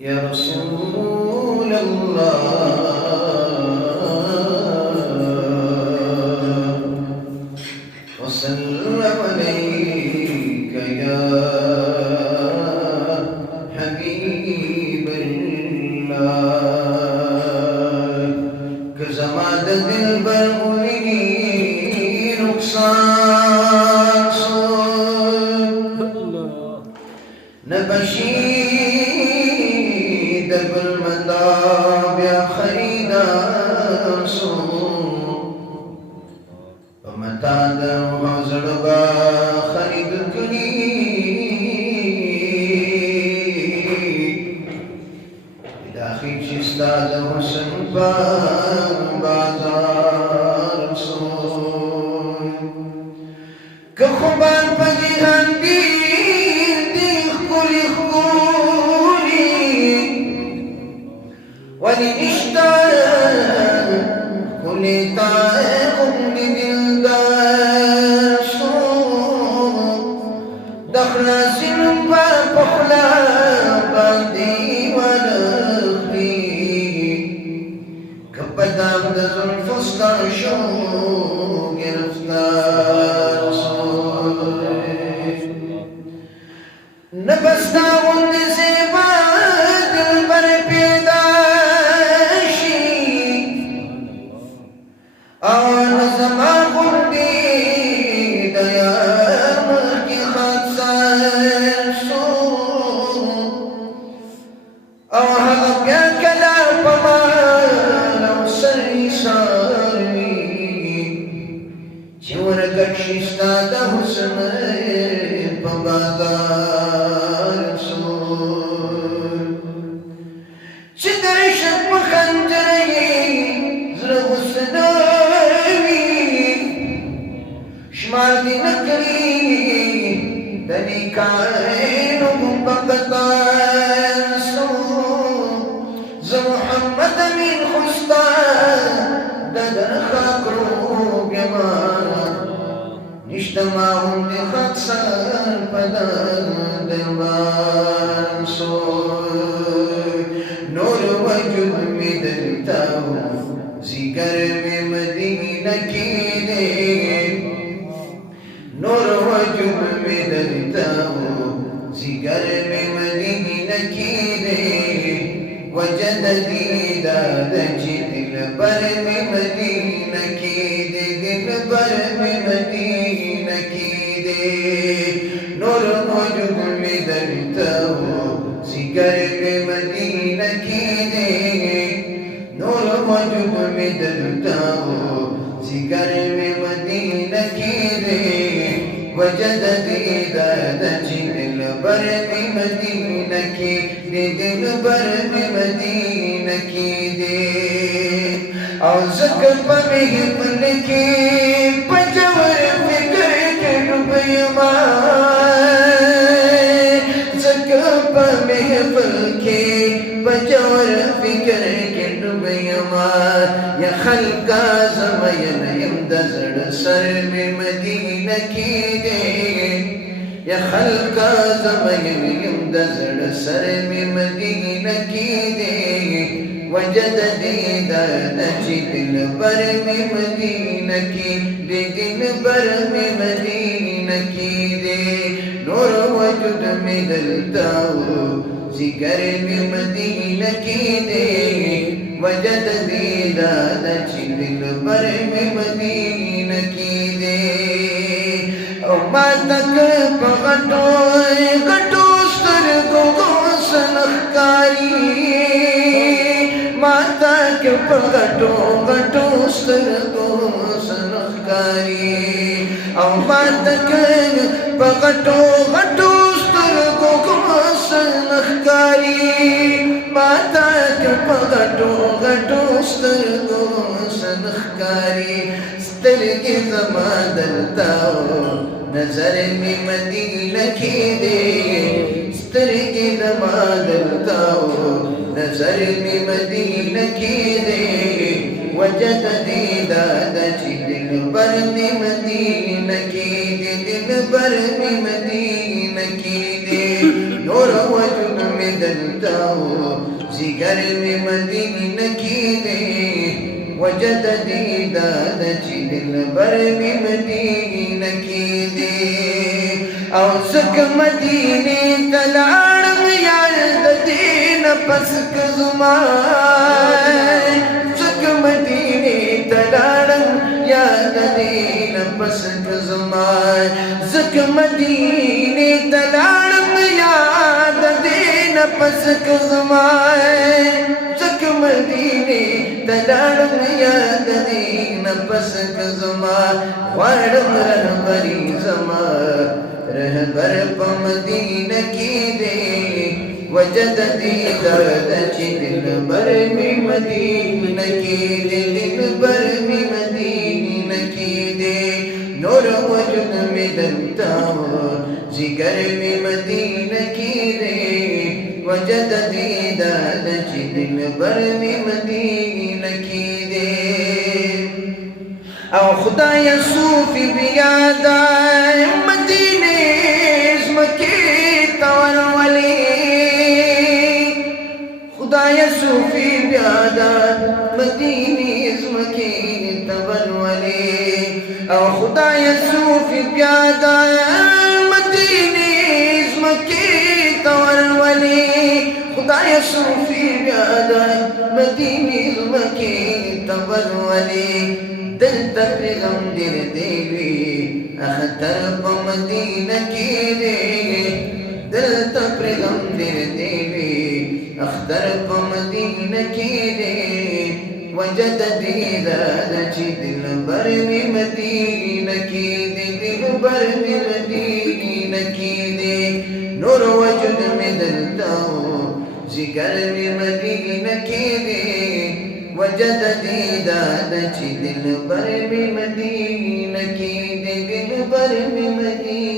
يا رسول الله وسلم عليك يا حبيب الله كزمان دل برموني نقصان نبشي درب المطاب يا خريدار ومتى درب زړبا خرید کړي داخل چستا د حسن په بازار که خوبان په جهان دی ولنشتاق كل طائق بدلدار دخلا سنبا بخلا باندي ونخلي كبدام دزن فستر شو گرفتار نبستا غند زیبا دل بر پیدا آن زمان غندی دیا ملکی خدسان سو آها بیا کلا پمالا سری ساری چور کشستا دا حسن پمادار سو چه درشت مخندرگی زرغ صدا شمار دی نکری دنی کائنو بقتان سو ز محمد امین خستا ددر خاکرو گمانا نشتما هم دی خدسان پدر دربان سو نور وجود می دلتاو ذکر میں مدینہ کی دے نور وجود میں دلتاو ذکر میں مدینہ کی دے وجد دیداد چی دل بر میں مدینہ کی دے دل بر میں مدینہ کی دے نور وجود میں دلتاو ذکر میں مدینہ کی دے نور وجود میں دلتاو ذکر میں مدینہ کی دے وجد دیداد چی دل بر میں مدینہ کی دے دل بر میں مدینہ کی دے اور ذکر پا محفل کی پجور فکر کے ڈبیمان ذکر پا محفل کی پجور فکر کے ڈبیمان یا خلقا زمین امدزر سر میں مدینہ کی دے یا خلقا زمین امدزر سر میں مدینہ کی دے وجد دیداد چی دل بر میں مدینہ کی دے دل بر میں مدینہ کی دے نور وجود میں دلتاو ذکر میں مدینہ کی دے وجد دیداد چی دل بر میں مدینہ کی دے او ما تک پغٹو گٹو سترگو گوسن اخکاری ما تک پغٹو گٹو سترگو گوسن اخکاری او ما تک پغٹو گٹو سترگو گوسن اخکاری ما تک پغٹو گٹو سترگو گوسن اخکاری سترگی زمان دلتاو نظر میں مدینہ کی دے سترگی زمان دلتاو نظر میں مدینہ کی دے وجد دیداد چی دل بر دی مدینہ کی دے دل بر دی مدینہ کی دے نور وجود میں دلتاو زگر میں مدینہ کی دے وجد دیداد چی دل بر دی مدینہ کی دے او سک مدینہ تلاڑم یار دین پسک زمان سک مدینہ تلاڑم یار دین پسک زمان سک مدینہ تلاڑم یار دین پسک زمان سک مدینہ تلاڑم یار دین پسک زمان وارم رہبری زمان رہبر پا مدینہ کی دے وجد دیداد چی دل بر میں مدینہ کی دے دل بر میں مدینہ کی دے نور وجود میں دلتاو زگر میں مدینہ کی دے وجد دیداد چی دل بر میں مدینہ کی دے او خدا یسوفی بیادا مدینہ اسمکی تورولی خدا یسوفی بیادا مدینہ اسمکی تورولی او خدا یسوفی بیادا مدینہ اسمکی تورولی خدا یسوفی بیادا مدینہ اسمکی تورولی دل تک غم دل دیوی اختر پا مدینہ کی دے دل تک غم دل دیوی اختر پا مدینہ کی دے وجد دیداد چی دل بر میں مدینہ کی دے دل بر میں مدینہ کی دے نور وجود میں دلتاو ذکر میں مدینہ کی دے وجد دیداد چی دل بر میں مدینہ کی دے دل بر میں مدینہ